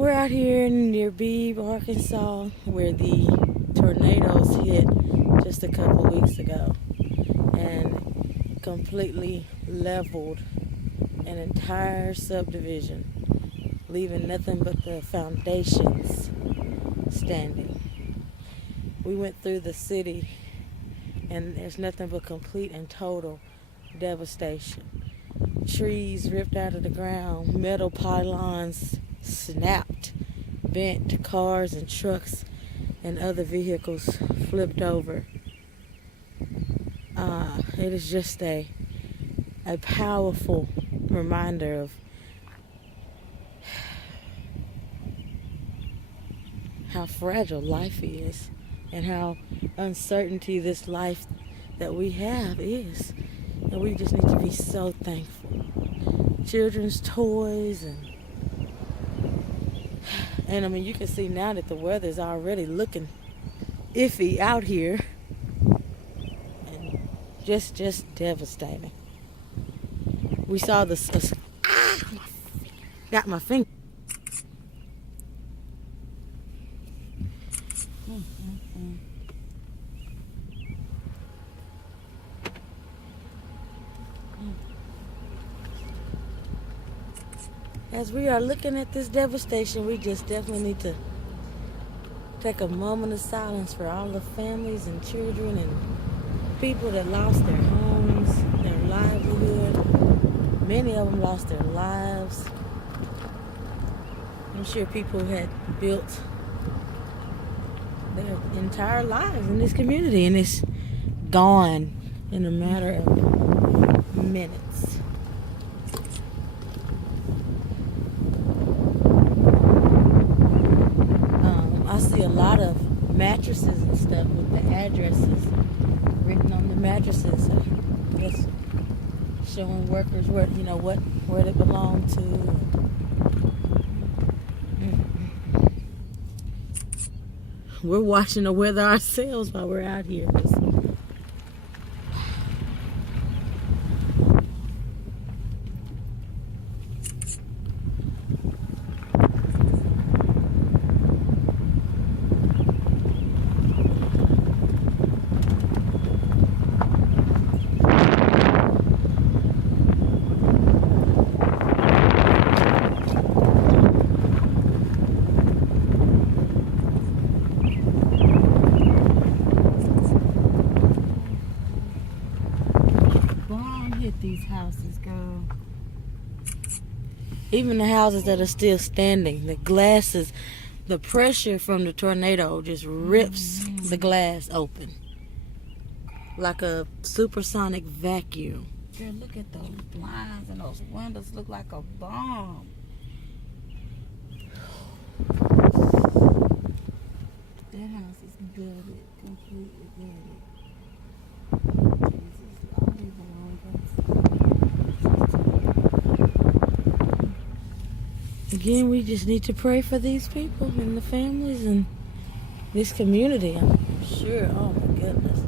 We're out here near Beebe, Arkansas, where the tornadoes hit just a couple weeks ago and completely leveled an entire subdivision, leaving nothing but the foundations standing. We went through the city and there's nothing but complete and total devastation. Trees ripped out of the ground, metal pylons snapped, bent, cars and trucks and other vehicles flipped over. It is just a powerful reminder of how fragile life is and how uncertainty this life that we have is. And we just need to be so thankful. Children's toys and I mean, you can see now that the weather's already looking iffy out here. And just devastating. We saw got my finger. As we are looking at this devastation, we just definitely need to take a moment of silence for all the families and children and people that lost their homes, their livelihood. Many of them lost their lives. I'm sure people had built their entire lives in this community, and it's gone in a matter of minutes. I see a lot of mattresses and stuff with the addresses written on the mattresses, just showing workers where they belong to. We're watching the weather ourselves while we're out here. These houses go. Even the houses that are still standing, the glasses, the pressure from the tornado just rips the glass open like a supersonic vacuum. Girl, look at those blinds and those windows, look like a bomb. That house is gutted, completely gutted. Again, we just need to pray for these people and the families and this community. I'm sure, oh my goodness.